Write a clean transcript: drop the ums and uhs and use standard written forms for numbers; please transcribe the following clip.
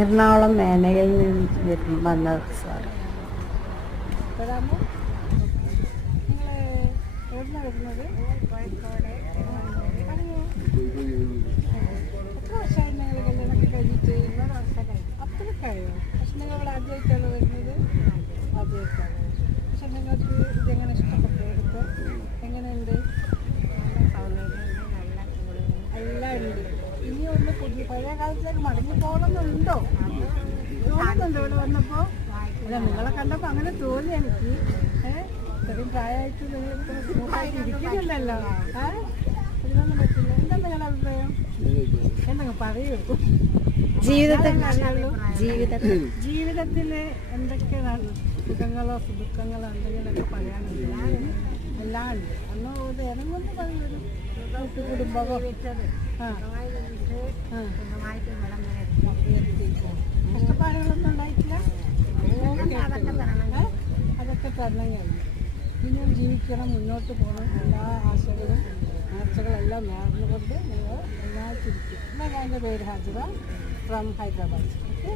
എറണാകുളം മേനകയിൽ നിന്ന് വന്ന സാർ. വരാമോ? നിങ്ങൾ എവിടുന്നാണ് വരുന്നത്? കോഴിക്കോട്. എത്ര വർഷമായി നിങ്ങൾ കല്യാണമൊക്കെ കഴിഞ്ഞിട്ട്? 20 വർഷം കഴിഞ്ഞു. അത്രയ്ക്കായോ? പക്ഷെ നിങ്ങൾ ഇവിടെ ആദ്യമായിട്ടാണ് വരുന്നത്? ആദ്യമായിട്ടാണ്. പക്ഷെ നിങ്ങൾക്ക് ഇതെങ്ങനെ ഇഷ്ടപ്പെട്ടു? എടുത്ത് എങ്ങനെയുണ്ട്? എല്ലാം ഉണ്ട്. ഇനി ഒന്ന് പുതിയ പഴയ കാലത്തേക്ക് മടങ്ങി പോകണമെന്നുണ്ടോ? തോന്നുന്നുണ്ടോ ഇവിടെ വന്നപ്പോൾ? അല്ല, നിങ്ങളെ കണ്ടപ്പോൾ അങ്ങനെ തോന്നി എനിക്ക്. ഇത്രയും പ്രായമായിട്ട് നിങ്ങൾ ഇരിക്കുന്നില്ലല്ലോ. ഇതിനൊന്നും പറ്റില്ല. എന്താ നിങ്ങളുടെ അഭിപ്രായം? എന്തെങ്കിലും പറയൂ. ജീവിതത്തിൽ എന്തൊക്കെയാണ് സുഖങ്ങളോ സുദുഃഖങ്ങളോ എന്തെങ്കിലുമൊക്കെ പറയാനുണ്ട്? എല്ലാം ഉണ്ട്. അന്ന് ഇറങ്ങുമെന്ന് പറയുന്നത് കുടുംബമോ കഷ്ടപ്പാടുകളൊന്നും ഉണ്ടായിട്ടില്ല. അതൊക്കെ തരണം കഴിഞ്ഞു. ഇനിയും ജീവിക്കണം, മുന്നോട്ട് പോകണം. എല്ലാ ആശകളും നേർച്ചകളെല്ലാം നേർന്നുകൊണ്ട് നിങ്ങൾ എല്ലാ ചിരിക്കും. എന്നാൽ എൻ്റെ പേര് ഹാജിറ ഫ്രം ഹൈദരാബാദ്. ഓക്കെ.